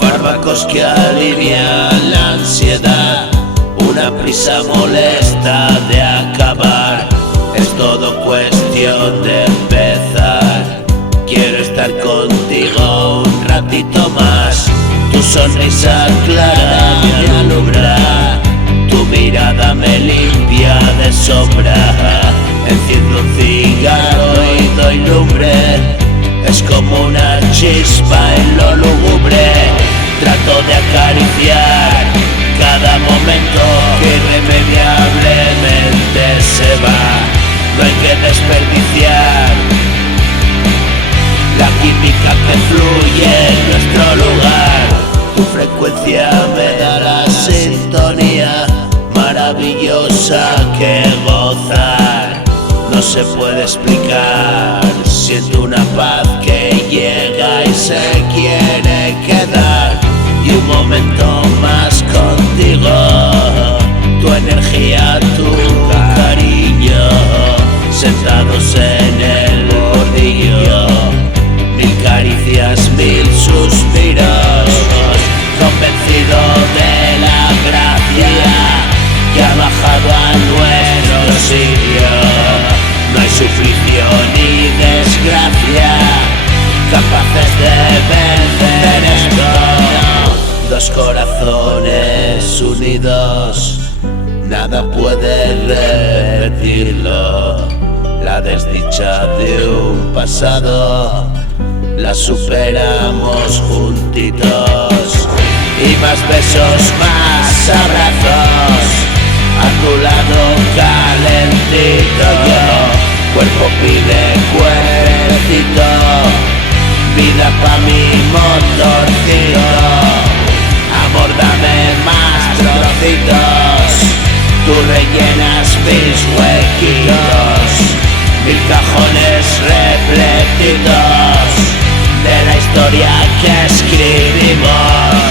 Fármacos que alivian la ansiedad, una prisa molesta de acabar. Es todo cuestión de empezar. Quiero estar contigo un ratito más. Tu sonrisa clara me alumbra, tu mirada me limpia de sombra. Enciendo un cigarro y doy lumbre, es como una chispa en lo lúgubre. Trato de acariciar cada momento que irremediablemente se va. No hay que desperdiciar la química que fluye en nuestro lugar. Tu frecuencia me da la sintonía maravillosa que gozar no se puede explicar. Siento una paz que llega y se quiere quedar. Y un momento más contigo, tu energía, tu cariño, sentados en el bordillo, mil caricias, mil suspiros, convencido de la gracia que ha bajado a nuestro sitio. No hay suplicio ni desgracia capaces de vencer esto. Dos corazones unidos, nada puede repetirlo. La desdicha de un pasado la superamos juntitos. Y más besos, más abrazos, a tu lado calentito yo. Cuerpo pide cuerpecito, vida pa' mi motorcito. Amor, dame más trocitos, tú rellenas mis huequitos. Mil cajones repletitos de la historia que escribimos.